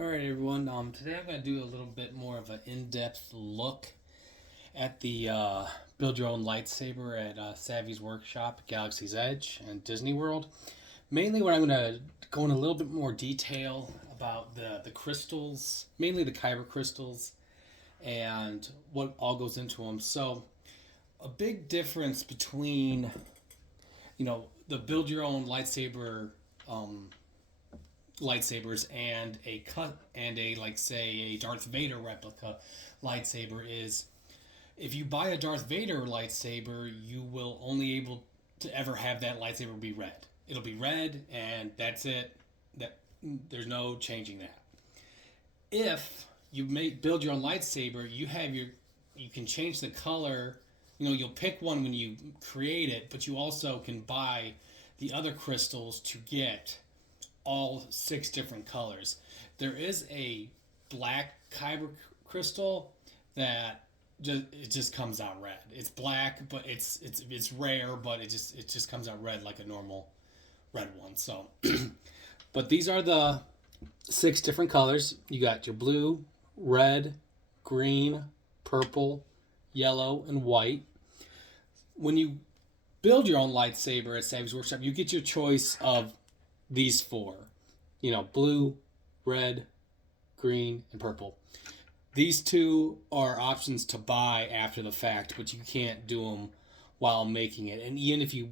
All right, everyone. Today I'm going to do a little bit more of an in-depth look at the build your own lightsaber at Savvy's Workshop, Galaxy's Edge, and Disney World. Mainly, what I'm going to go in a little bit more detail about the crystals, mainly the Kyber crystals, and what all goes into them. So, a big difference between the build your own lightsabers and a like say a Darth Vader replica lightsaber is if you buy a Darth Vader lightsaber, you will only able to ever have that lightsaber be red. It'll be red and that's it. That there's no changing that. If you build your own lightsaber, you can change the color. You'll pick one when you create it, but you also can buy the other crystals to get all 6 different colors. There is a black Kyber crystal that just comes out red. It's black, but it's rare, but it just comes out red like a normal red one. So, but these are the 6 different colors. You got your blue, red, green, purple, yellow, and white. When you build your own lightsaber at Savvy's Workshop, you get your choice of these 4. Blue, red, green, and purple. These 2 are options to buy after the fact, but you can't do them while making it. And even if you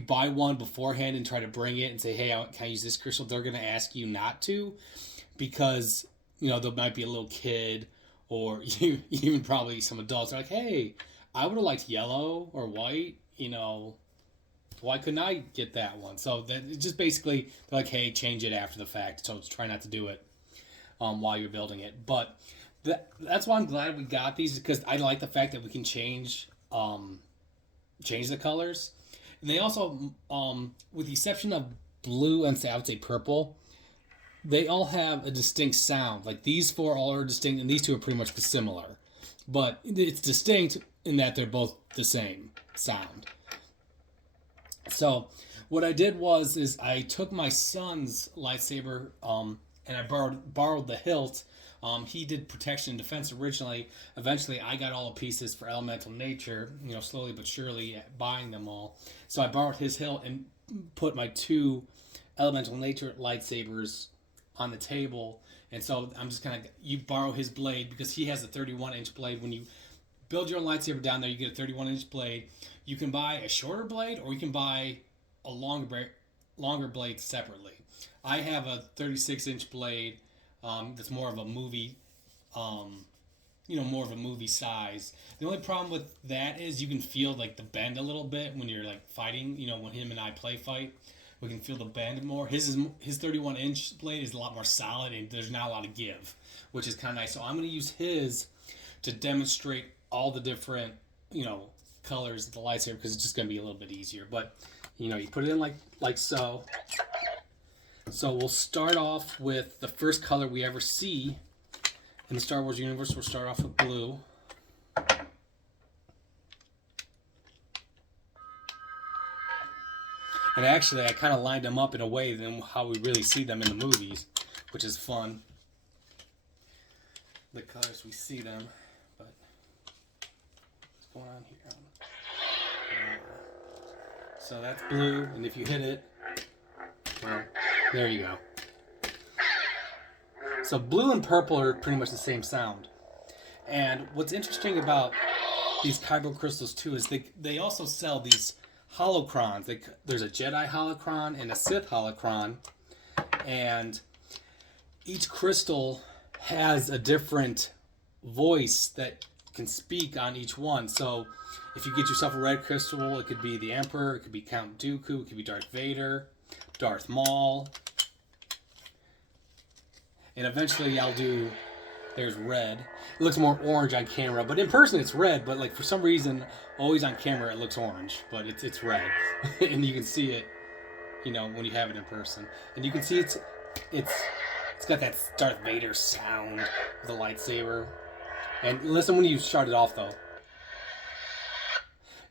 buy one beforehand and try to bring it and say, hey, can I use this crystal? They're going to ask you not to because, there might be a little kid or even probably some adults are like, hey, I would have liked yellow or white, why couldn't I get that one? So that just basically they're like, hey, change it after the fact. So try not to do it while you're building it. But that's why I'm glad we got these because I like the fact that we can change the colors. And they also, with the exception of blue and I would say purple, they all have a distinct sound. Like these 4 all are distinct, and these 2 are pretty much similar. But it's distinct in that they're both the same sound. So what I did is I took my son's lightsaber and I borrowed the hilt. He did protection and defense originally. Eventually, I got all the pieces for elemental nature. Slowly but surely buying them all. So I borrowed his hilt and put my 2 elemental nature lightsabers on the table. And so I'm just you borrow his blade because he has a 31-inch blade. When you build your own lightsaber down there, you get a 31-inch blade. You can buy a shorter blade or you can buy a longer blade separately. I have a 36-inch blade that's more of a movie, more of a movie size. The only problem with that is you can feel like the bend a little bit when you're like fighting. When him and I fight, we can feel the bend more. His 31-inch blade is a lot more solid and there's not a lot of give, which is kind of nice. So I'm going to use his to demonstrate all the different, colors of the lightsaber because it's just going to be a little bit easier. But, you put it in like so. So we'll start off with the first color we ever see in the Star Wars universe. We'll start off with blue. And actually, I kind of lined them up in a way than how we really see them in the movies, which is fun. The colors we see them, but what's going on here? So that's blue, and if you hit it, well, there you go. So blue and purple are pretty much the same sound. And what's interesting about these Kyber crystals too is they also sell these holocrons. There's a Jedi holocron and a Sith holocron, and each crystal has a different voice that can speak on each one. So if you get yourself a red crystal, it could be the Emperor, it could be Count Dooku, it could be Darth Vader, Darth Maul, and eventually there's red. It looks more orange on camera, but in person it's red, but like for some reason always on camera it looks orange, but it's red. And you can see it, when you have it in person. And you can see it's got that Darth Vader sound of the lightsaber. And listen when you start it off though.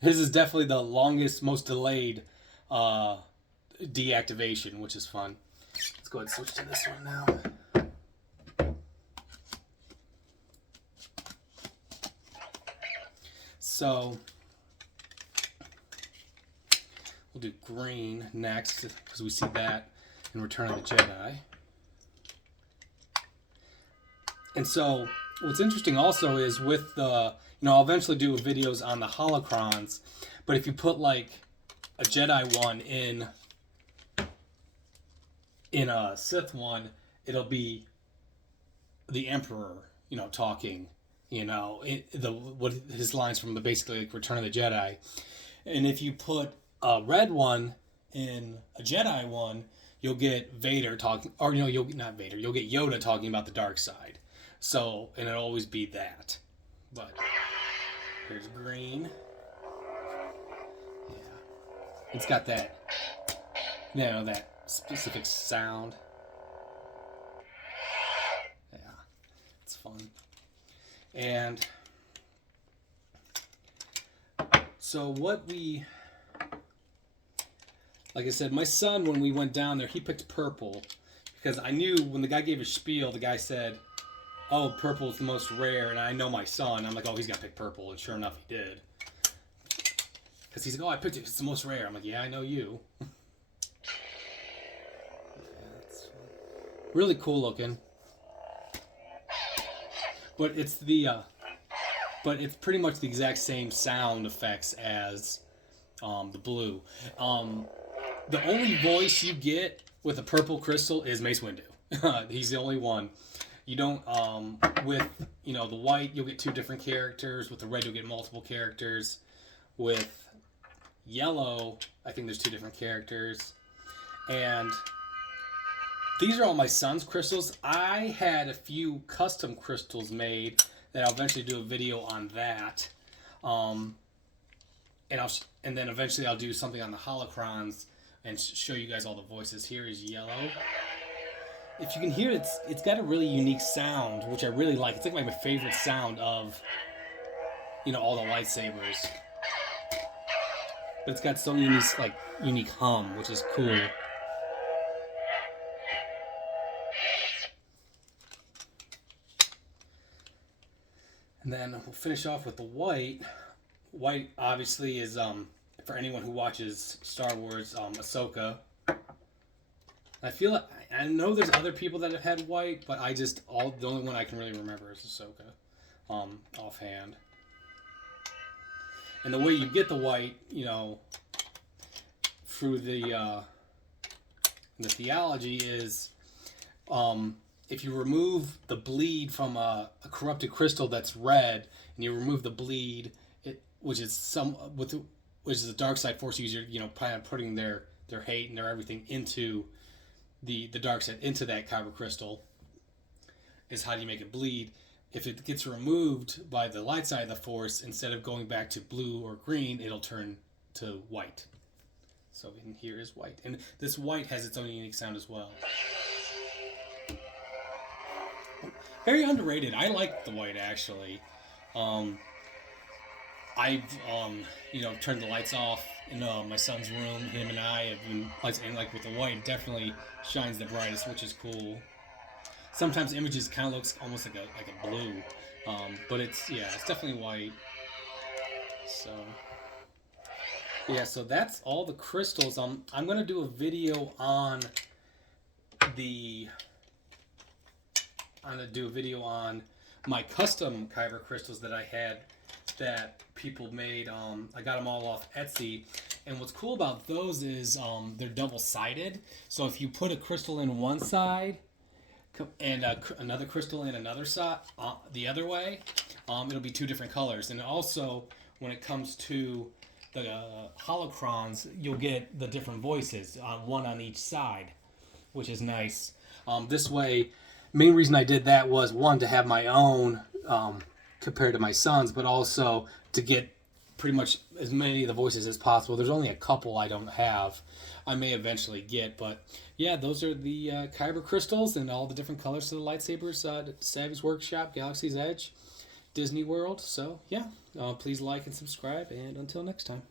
His is definitely the longest, most delayed deactivation, which is fun. Let's go ahead and switch to this one now. So we'll do green next because we see that in Return of the Jedi. And so what's interesting also is with the, I'll eventually do videos on the holocrons, but if you put like a Jedi one in a Sith one, it'll be the Emperor, talking, what his lines from the basically like Return of the Jedi. And if you put a red one in a Jedi one, you'll get Vader talking, or you'll not Vader, you'll get Yoda talking about the dark side. So, and it'll always be that. But here's green. Yeah, it's got that, that specific sound. Yeah, it's fun. And so like I said, my son, when we went down there, he picked purple because I knew when the guy gave his spiel, the guy said, "Oh, purple is the most rare," and I know my son. I'm like, "Oh, he's got to pick purple," and sure enough, he did. Because he's like, "Oh, I picked it. It's the most rare." I'm like, "Yeah, I know you." Really cool looking, but it's pretty much the exact same sound effects as the blue. The only voice you get with a purple crystal is Mace Windu. He's the only one. You don't with the white you'll get two different characters. With the red you'll get multiple characters. With yellow, I think there's two different characters, and these are all my son's crystals. I had a few custom crystals made that I'll eventually do a video on that. And then eventually I'll do something on the holocrons and show you guys all the voices. Here is yellow. If you can hear it, it's got a really unique sound, which I really like. It's like my favorite sound of, all the lightsabers. But it's got some unique hum, which is cool. And then we'll finish off with the white. White obviously is for anyone who watches Star Wars, Ahsoka. I know there's other people that have had white, but the only one I can really remember is Ahsoka, offhand. And the way you get the white, through the theology is, if you remove the bleed from a corrupted crystal that's red, and you remove the bleed, which is the dark side force user, kind of putting their hate and their everything into the dark side, into that Kyber crystal, is how do you make it bleed. If it gets removed by the light side of the force, instead of going back to blue or green, it'll turn to white. So in here is white, and this white has its own unique sound as well. Very underrated. I like the white, actually. I've turned the lights off in my son's room. Him and I have been and with the white, it definitely shines the brightest, which is cool. Sometimes images kind of looks almost like a blue, but it's definitely white. So yeah, so that's all the crystals. I'm gonna do a video on my custom Kyber crystals that I had that people made. I got them all off Etsy, and what's cool about those is they're double-sided. So if you put a crystal in one side and another crystal in another side, the other way, it'll be two different colors. And also, when it comes to the holocrons, you'll get the different voices, one on each side, which is nice. This way, main reason I did that was, one, to have my own compared to my son's, but also to get pretty much as many of the voices as possible. There's only a couple I don't have. I may eventually get, but yeah, those are the Kyber crystals and all the different colors to the lightsabers. Savvy's Workshop, Galaxy's Edge, Disney World. So yeah, please like and subscribe, and until next time.